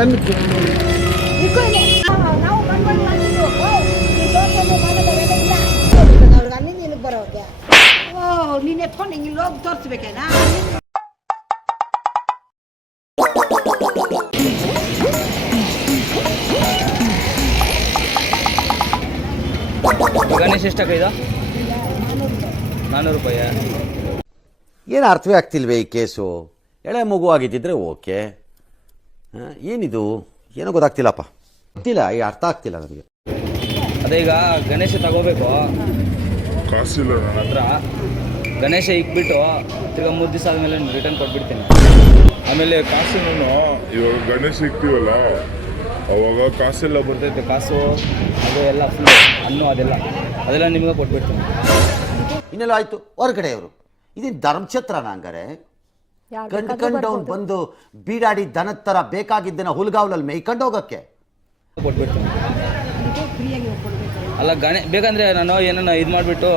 ನಾವು ಬಂದ್ಬಂದು ಮಾಡ್ತಿದ್ವು ಅವ್ರಿಗೆ ಅಲ್ಲಿಂದ ಇಲ್ಲಿಗೆ ಬರೋಕೆ ನೀನು ಎತ್ಕೊಂಡು ಹಿಂಗೆ ಇಲ್ಲಿ ಹೋಗಿ ತೋರಿಸ್ಬೇಕೇನಾ ಗಣೇಶ್ ಎಷ್ಟಾಗೈದ 400 ರೂಪಾಯಿ. ಏನು ಅರ್ಥವೇ ಆಗ್ತಿಲ್ವೇ ಈ ಕೇಸು? ಎಳೆ ಮಗು ಆಗಿದ್ದಿದ್ರೆ ಓಕೆ, ಏನಿದು ಏನೋ ಗೊತ್ತಾಗ್ತಿಲ್ಲಪ್ಪ, ಗೊತ್ತಿಲ್ಲ, ಈ ಅರ್ಥ ಆಗ್ತಿಲ್ಲ ನನಗೆ. ಅದೇ ಈಗ ಗಣೇಶ ತಗೋಬೇಕು, ಕಾಸಿಲ್ಲ ನನ್ನ ಹತ್ರ. ಗಣೇಶ ಇಕ್ಬಿಟ್ಟು ತಿರ್ಗಾ 3 ದಿವಸ ಆದಮೇಲೆ ರಿಟರ್ನ್ ಕೊಟ್ಬಿಡ್ತೀನಿ. ಆಮೇಲೆ ಕಾಸಿನೂ ಇವಾಗ ಗಣೇಶ ಇಕ್ತೀವಲ್ಲ ಅವಾಗ ಕಾಸೆಲ್ಲ ಬರ್ತೈತೆ, ಕಾಸು ಅದು ಎಲ್ಲ ಫುಲ್ ಹಣ್ಣು ಅದೆಲ್ಲ ನಿಮ್ಗೆ ಕೊಟ್ಬಿಡ್ತೀನಿ. ಇನ್ನೆಲ್ಲ ಆಯಿತು ಹೊರಗಡೆಯವರು. ಇದೇನು ಧರ್ಮಛತ್ರನ ಹಂಗಾರೆ? ಕಂಡ್ಕೊಂಡವ್ನು ಬಂದು ಬೀಡಾಡಿ ದನದ ಥರ ಬೇಕಾಗಿದ್ದನ್ನ ಹುಲ್ಗಾವಲಲ್ಲಿ ಮೇಯ್ಕೊಂಡು ಹೋಗೋಕ್ಕೆ ಕೊಟ್ಬಿಡ್ತೀನಿ. ಅಲ್ಲ ಬೇಕಂದ್ರೆ ನಾನು ಏನನ್ನ ಇದು ಮಾಡಿಬಿಟ್ಟು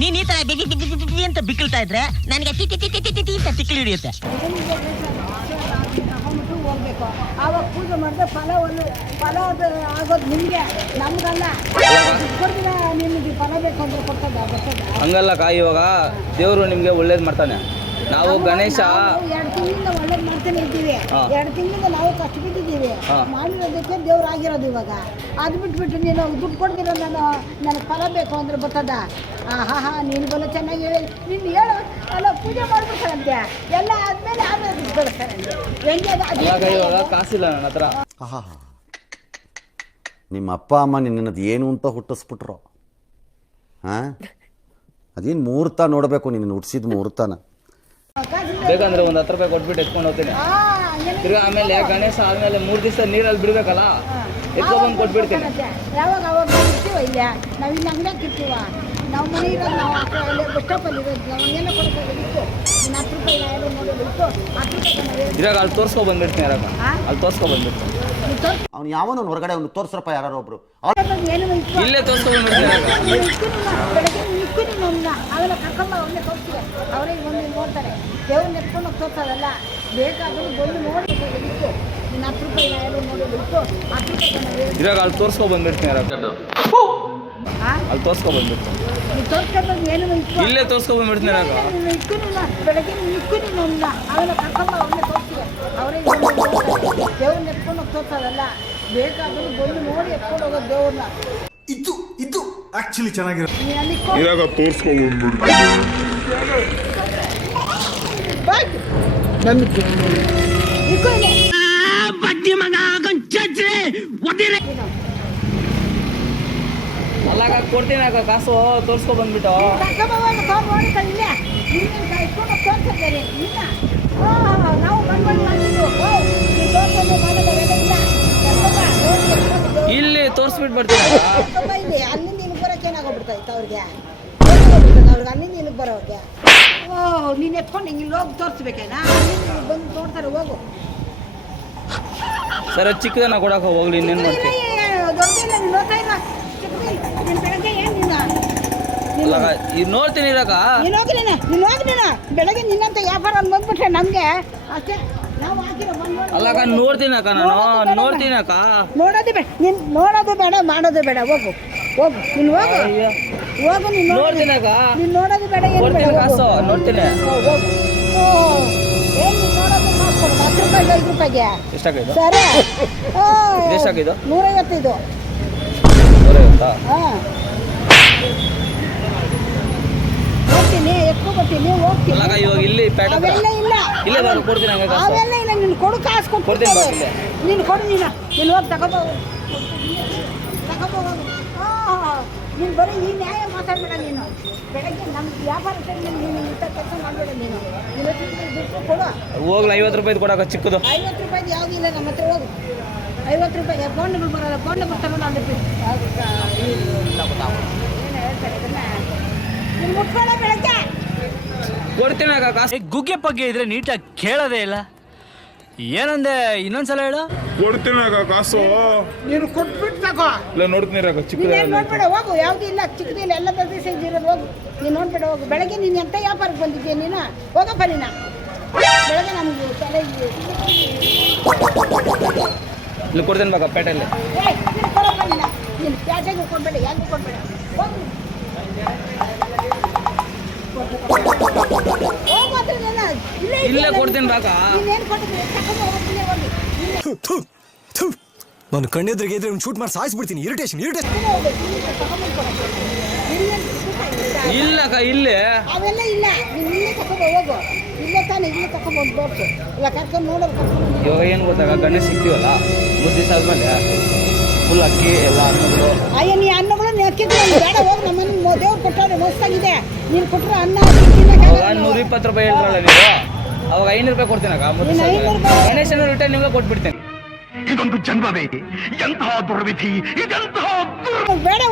ನೀನ್ ಈ ತರ ಬಿಗಿ ಅಂತ ಬಿಕ್ಕಳ್ತಾ ಇದ್ರೆ ನನಗೆ ತಿಕ್ಕಲಿ ಹಿಡಿಯುತ್ತೆ. ಹೋಗ್ಬೇಕು, ಆವಾಗ ಪೂಜೆ ಮಾಡಿದ್ರೆ ಫಲ ಆಗೋದು ನಿಮಗೆ, ನಮ್ಗಲ್ಲ. ನಿಮಗೆ ಫಲ ಬೇಕು ಅಂದ್ರೆ ಕೊಟ್ಟದ ಹಂಗಲ್ಲ ಇವಾಗ ದೇವರು ನಿಮ್ಗೆ ಒಳ್ಳೇದು ಮಾಡ್ತಾನೆ. ನಾವು ಗಣೇಶ 2 ತಿಂಗಳಿಂದ ಒಳ್ಳೇದು ಮಾಡ್ತಾನೆ ಇದ್ದೀವಿ. 2 ತಿಂಗಳಿಂದ ನಾವು ಕಷ್ಟ ಬಿಟ್ಟಿದ್ದೀವಿ, ಮಾಡಿರೋದಕ್ಕೆ ದೇವ್ರು ಆಗಿರೋದು. ಇವಾಗ ಅದು ಬಿಟ್ಬಿಟ್ಟು ನೀನು ದುಡ್ಡು ಕೊಡ್ದಿರೋ ನನಗೆ ಫಲ ಬೇಕು ಅಂದ್ರೆ ಬರ್ತದ? ಹಾ ನೀನು ಬಲ್ಲ ಚೆನ್ನಾಗಿ ಹೇಳಿ ನೀನು ಹೇಳು. ಅಲ್ಲ ಪೂಜೆ ಮಾಡ್ಬಿಡ್ತಾರಂತೆ, ಎಲ್ಲ ಆದ್ಮೇಲೆ ಆಮೇಲೆ ದುಡ್ಡು ಕೊಡ್ತಾರಂತೆ. ಇವಾಗ ಕಾಸಿಲ್ಲ ನನ್ನ ಹತ್ರ. ನಿಮ್ಮ ಅಪ್ಪ ಅಮ್ಮ ನಿನ್ನದು ಏನು ಅಂತ ಹುಟ್ಟಿಸ್ಬಿಟ್ರು. ಅದೇನು ಮುಹೂರ್ತ ನೋಡಬೇಕು, ನಿನ್ನ ಹುಟ್ಟಿಸಿದ ಮುಹೂರ್ತನ. ಬೇಕಂದ್ರೆ 10 ರೂಪಾಯಿ ಕೊಟ್ಬಿಟ್ಟು ಎತ್ಕೊಂಡು ಹೋಗ್ತೀನಿ. ತಿರ್ಗಾ ಆಮೇಲೆ ಗಣೇಶ ಆದ್ಮೇಲೆ 3 ದಿವಸ ನೀರಲ್ಲಿ ಬಿಡ್ಬೇಕಲ್ಲ, ಎತ್ಕೊಂಡ್ಬಂದು ಕೊಟ್ಬಿಡ್ತೀನಿ. ಯಾವಾಗ ಅವಾಗ ಇರ್ತೀವ ಇಲ್ಲ, ನಾವು ಇಲ್ಲಿ ಅಂಗಡಿಯಾಗ ಇರ್ತೀವ, ನಾವು ಮನೆ ಇರೋದು, ನಾವು ಬಸ್ ಸ್ಟಾಪಲ್ಲಿ ಇರೋದು, ನಾವು ಏನೋ ಕೊಡೋದು. 10 ರೂಪಾಯಿ ಯಾರು ನೋಡೋದು 10 ರೂಪಾಯಿ ಇರಾಗ ಅಲ್ಲಿ ತೋರ್ಸ್ಕೊ ಬಂದ್ಬಿಡ್ತೀನಿ. ಅಲ್ಲಿ ತೋರ್ಸ್ಕೊ ಬಂದ್ಬಿಡ್ತೀನಿ. ಅವ್ನು ಯಾವನು ಹೊರಗಡೆ ಒಂದು ತೋರ್ಸ್ರಪ್ಪ ಯಾರೋ ಒಬ್ರು ಇಲ್ಲೇ ತೋರ್ಸ್ಕೊ ಬಂದ್ಬಿಡ್ತೀನಿ. ಅವೆಲ್ಲ ಕರ್ಕೊಂಬ ಒಮ್ಮೆ ತೋರಿಸ್ತೀವಿ, ಅವರೇ ಒಂದು ನೋಡ್ತಾರೆ. ದೇವ್ರು ನೆಟ್ಕೊಂಡು ತೋರ್ಸೋದಲ್ಲ, ಬೇಕಾದರೂ ಬಂದು ನೋಡಿ 10 ರೂಪಾಯಿ ಯಾರು ನೋಡೋದು 10 ರೂಪಾಯಿ ಇರಾಗ ಅಲ್ಲಿ ತೋರ್ಸ್ಕೊ ಬಂದ್ಬಿಡ್ತೀನಿ. ಅಲ್ಲಿ ತೋರ್ಸ್ಕೊ ಬಂದ್ಬಿಡ್ತೀನಿ. ನೀವು ತೋರಿಸ್ಕೊಂಡು ಏನು ಇಲ್ಲೇ ತೋರ್ಸ್ಕೊ ಬಂದ್ಬಿಡ್ತೀನಿ. ಬೆಳಗ್ಗೆ ಇಕ್ಕು ನೀನು ಅವೆಲ್ಲ ಕರ್ಕೊಂಬ ಒಮ್ಮೆ ತೋರಿಸ್ತೀವಿ, ಅವರೇ ದೇವ್ರು ನೆಟ್ಕೊಂಡು ತೋರ್ಸೋದಲ್ಲ, ಬೇಕಾದರೂ ಬಂದು ನೋಡಿ ಎತ್ಕೊಂಡು ಹೋಗೋದು ದೇವ್ರನ್ನ. ಇದು ಆಕ್ಚುಲಿ ಚೆನ್ನಾಗಿರೋ ಇರಾಗ ತೋರ್ಸ್ಕೊಂಡ್ಬಿಡ್ತೀನಿ. ಅಲ್ಲಾಗ ಕೊಡ್ತೀನಿ ಕಾಸು, ತೋರ್ಸ್ಕೊ ಬಂದ್ಬಿಟ್ಟು. ನಾವು ಇಲ್ಲಿ ತೋರಿಸ್ಬಿಟ್ಟು ಬರ್ತೀನಿ. ಅಲ್ಲಿಂದ ಇಲ್ಲಿಗೆ ಬರೋಕೆ ಏನಾಗೋಗ್ಬಿಡ್ತಾಯ್ತು ಅವ್ರಿಗೆ, ಅಲ್ಲಿಂದ ಇಲ್ಲಿಗೆ ಬರೋಕೆ. ನೀನು ಎತ್ಕೊಂಡು ಹಿಂಗೆ ಇಲ್ಲಿ ಹೋಗಿ ತೋರಿಸ್ಬೇಕೇನಾ? ಅಲ್ಲಿಂದ ಬಂದು ತೋರ್ತಾರೆ, ಹೋಗು. ಸರ್ ಚಿಕ್ಕದನ್ನ ಕೊಡಕ್ಕೆ ಹೋಗ್ಲಿ, ಇನ್ನೇನು ಮಾಡ್ತೀನಿ. ದೊಡ್ಡದಿಲ್ಲ, ನೀನು ನೋಡ್ತಾ ಇಲ್ಲ, ನೀನು ಬೆಳಗ್ಗೆ ಏನು ಈಗ ನೋಡ್ತೀನಿ. ಇರಾಗ ನೀನು ಹೋಗಿ ನೀನು ಬೆಳಗ್ಗೆ ನಿನ್ನಂತ ವ್ಯಾಪಾರ ಬಂದ್ಬಿಟ್ರೆ ನಮಗೆ ಅಷ್ಟೇ. ನಾವು ಹಾಕಿರೋ ಅಲ್ಲಾಗ ನೋಡ್ತೀನಿ ಅಕ್ಕ, ನಾನು ನೋಡ್ತೀನಿ ಅಕ್ಕ. ನೋಡೋದು ಬೇಡ, ನೀನು ನೋಡೋದು ಬೇಡ, ಮಾಡೋದು ಬೇಡ. ಹೋಗು ನೀನು ಹೋಗು ನೀನು ನೋಡ್ತೀನಿ ಅಕ್ಕ. ನೀನು ನೋಡೋದು ಬೇಡ, ಏನು ಬೇಡ, ಕಾಸು ನೋಡ್ತೀನಿ. ಹೋಗು. ಏನು ನೀನು ನೋಡೋದು ಕಾಸು ಕೊಡು, 10 ರೂಪಾಯಿ 5 ರೂಪಾಯಿಗೆ ಎಷ್ಟಾಗೈದು? ಸರಿ. ಎಷ್ಟಾಗೈದು? 155. 150? ಹಾಂ, ಹೋಗ್ತೀನಿ, ಎತ್ಕೊಬರ್ತೀನಿ, ಹೋಗ್ತೀನಿ. ಇವಾಗ ಇಲ್ಲಿ ಅವೆಲ್ಲ ಇಲ್ಲ, ಇಲ್ಲೇ ಕೊಡ್ತೀನಿ. ಅವೆಲ್ಲ ಇಲ್ಲ, ನೀನು ಕೊಡು, ಕಾಸು ಕೊಡ್ತೀನಿ. ನೀನು ಕೊಡು, ನೀನು ಹೋಗಿ ತಗೋಬೋದು. ನೀನು ಬರೀ ಈ ನ್ಯಾಯ ಮಾತಾಡಬೇಡ. ನೀನು ಬೆಳಗ್ಗೆ ನಮ್ಮ ವ್ಯಾಪಾರ ಟೈಮಲ್ಲಿ ನೀನು ಇಂಥ ಕೆಲಸ ಮಾಡಬೇಡ. ನೀನು ದುಡ್ಡು ಕೊಡು. ಹೋಗ್ಲಿ, 50 ರೂಪಾಯಿ ಕೊಡಕ ಚಿಕ್ಕದು. 50 ರೂಪಾಯಿದು ಯಾವುದೂ ಇಲ್ಲ ನಮ್ಮ ಹತ್ರ. ಹೋಗು, 50 ರೂಪಾಯಿ ಫೋನ್ ನಂಬರ್ ಬರೋಲ್ಲ, ಫೋನ್ ನಂಬರ್ ತಗೊಂಡು ಅಲ್ಲಿ ಏನು ಹೇಳ್ತಾರೆ ಇದನ್ನ ನೀನು ಮುಟ್ಬೇಡ. ಬೆಳಗ್ಗೆ ಕೊಡ್ತೀನಿ ಅಕ್ಕ ಕಾಸು. ಗುಗ್ಗೆ ಪಗ್ಗೆ ಇದ್ರೆ ನೀಟಾಗಿ ಕೇಳೋದೇ ಇಲ್ಲ. ಏನಂದೆ ಇನ್ನೊಂದ್ಸಲ ಹೇಳು. ಕೊಡ್ತೀನಿ ಕಾಸು, ನೀನು ಕೊಟ್ಬಿಟ್ಟು ತಗೋ. ಇಲ್ಲ ನೋಡ್ತೀನಿ ಚಿಕ್ಕದ ನೋಡ್ಬೇಡ, ಹೋಗು. ಯಾವುದೂ ಇಲ್ಲ, ಚಿಕ್ಕದಿಲ್ಲ, ಎಲ್ಲ ದೊಡ್ಡ ಸೈಜ್ ಇರೋದು. ಹೋಗು, ನೀನು ನೋಡ್ಬೇಡ, ಹೋಗು. ಬೆಳಗ್ಗೆ ನೀನು ಎಂಥ ವ್ಯಾಪಾರಕ್ಕೆ ಬಂದಿದ್ದೀಯ ನೀನು? ಹೋಗಪ್ಪ ನೀನು. ಬೆಳಗ್ಗೆ ನಮಗೆ ತಲೆ ಇಲ್ಲಿ ಕೊಡ್ತೇನೆ ಬಾಕ ಪೇಟೆಯಲ್ಲಿ. ನೀನು ಕೊಡಪ್ಪ ನೀನು ಪ್ಯಾಟೆಗೂ ಕೊಡಬೇಡ, ಯಾರಿಗೂ ಕೊಡಬೇಡ. ಹೋಗೋದ್ರೆ ನಾನು ಇಲ್ಲೇ ಕೊಡ್ತೇನೆ ಬಾಕ. ನೀನೇನು ಕೊಟ್ಟಿದ್ರೆ ತಗೊಂಡು ಹೋಗ್ತೀನಿ ಹೋಗಿ. ನಾನು ಕಣ್ಣೆದ್ರಿಗೆ ಇದ್ರೆ ಶೂಟ್ ಮಾಡಿ ಸಾಯಿಸ್ಬಿಡ್ತೀನಿ. ಇರಿಟೇಷನ್ ಇಲ್ಲ ಅಕ್ಕ ಇಲ್ಲೇ ಅವೆಲ್ಲ ಇಲ್ಲ, ನೀನು ಇಲ್ಲೇ ತಗೊಂಡು ಹೋಗು. ಇಲ್ಲೇ ತಾನೇ, ಇಲ್ಲೇ ತಗೊಂಡು ತೋರಿಸು. ಇಲ್ಲ ಕರ್ಕೊಂಡು ನೋಡೋದು ಕರ್ಕೊಂಡು. ಇವಾಗ ಏನು ಗೊತ್ತಾಗ ಗಣೇಶ ಸಿಗ್ತೀವಲ್ಲ 3 ದಿವಸ ಆದ್ಮೇಲೆ ಫುಲ್ ಅಕ್ಕಿ ಎಲ್ಲ ಅನ್ನಗಳು. ಅಯ್ಯ ನೀ ಅನ್ನಗಳು ಹಾಕಿದ್ರೆ ಬೇಡ ಹೋಗಿ ನಮ್ಮನ್ನು ದೇವ್ರು ಕೊಟ್ಟವ್ರೆ ಮಸ್ತಾಗಿದೆ. ನೀನು ಕೊಟ್ಟರೆ ಅನ್ನ ಹಾಕಿ ತಿನ್ನಕ್ಕೆ ಅವಾಗ 120 ರೂಪಾಯಿ ಹೇಳ್ರಲ್ಲ ನೀವು, ಅವಾಗ 500 ರೂಪಾಯಿ ಕೊಡ್ತೀನಕ್ಕ. 3 ದಿವಸ ಗಣೇಶನ ರಿಟರ್ನ್ ನಿಮ್ಗೆ ಕೊಟ್ಬಿಡ್ತೇನೆ. ಇದೊಂದು ಜನ್ಮವೇ, ಎಂತಹ ದುರ್ವಿಧಿ, ಇದೆಂತಹ ಬೇಡ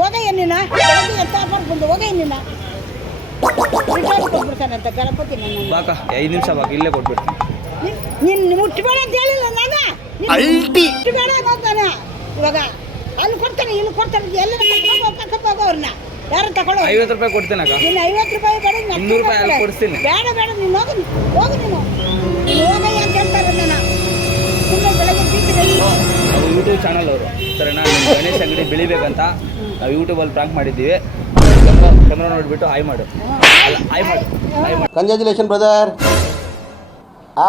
ಹೋಗಯ್ಯ ನೀನು. ಬೆಳಗ್ಗೆ ಎತ್ತ ಬಂದು ಹೋಗಯ್ಯ ನೀನು. ರಿಟರ್ನ್ ಕೊಟ್ಬಿಡ್ತಾನಂತ ಗಣಪತಿ ನನ್ನ. ಬಾಕ 5 ನಿಮಿಷ ಬಾಕ ಇಲ್ಲೇ ಕೊಟ್ಬಿಡ್ತೀನಿ. ನೀನು ಮುಟ್ಟಬೇಡ ಅಂತ ಹೇಳಿಲ್ಲ ನಾನು. ಮುಟ್ಟಬೇಡ ಅನ್ನೋದು ನಾನು. ಇವಾಗ ಅಲ್ಲಿ ಕೊಡ್ತಾನೆ, ಇಲ್ಲಿ ಕೊಡ್ತಾನೆ, ಎಲ್ಲ ಕರ್ಕೊಂಡು ಅವ್ರನ್ನ ಯಾರು ತಗೊಳ್ಳೋ. 50 ರೂಪಾಯಿ ಕೊಡ್ತೇನಕ್ಕ. ನೀನು 50 ರೂಪಾಯಿ ಬೇಡ, 200 ರೂಪಾಯಿ ಅಲ್ಲಿ ಕೊಡಿಸ್ತೀನಿ. ಬೇಡ ನೀನು ಹೋಗು ನೀನು ಹೋಗಯ್ಯ ಅಂತ ಹೇಳ್ತಾರೆ ನಾನು. ಸುಮ್ಮನೆ ಬೆಳಗ್ಗೆ ಬೀಳ್ತೀನಿ. ನಾವು ಯೂಟ್ಯೂಬ್ ಚಾನಲ್ ಅವರು ಸರಿನಾ, ನಿಮ್ಮ ಗಣೇಶ ಅಂಗಡಿ ಬೆಳಿಬೇಕಂತ ನಾವು ಯೂಟ್ಯೂಬಲ್ಲಿ ಪ್ರಾಂಕ್ ಮಾಡಿದ್ದೀವಿ. ಕ್ಯಾಮ್ರಾ ನೋಡಿಬಿಟ್ಟು ಆಯ್ ಮಾಡು, ಆಯ್ ಮಾಡು, ಆಯ್ ಮಾಡು. Congratulation brother.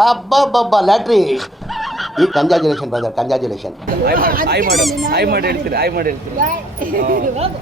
ಅಬ್ಬಬ್ಬಬ್ಬ ಲ್ಯಾಟ್ರಿ. ಈ ಕಂಗ್ರ್ಯಾಚುಲೇಷನ್ ಬ್ರದರ್, ಕಂಗ್ರ್ಯಾಚುಲೇಷನ್. ಆಯ್ ಮಾಡು, ಆಯ್ ಮಾಡು, ಆಯ್ ಮಾಡಿ ಹೇಳ್ತೀರಿ, ಆಯ್ ಮಾಡಿ ಹೇಳ್ತೀರಿ. ಹೋಗು.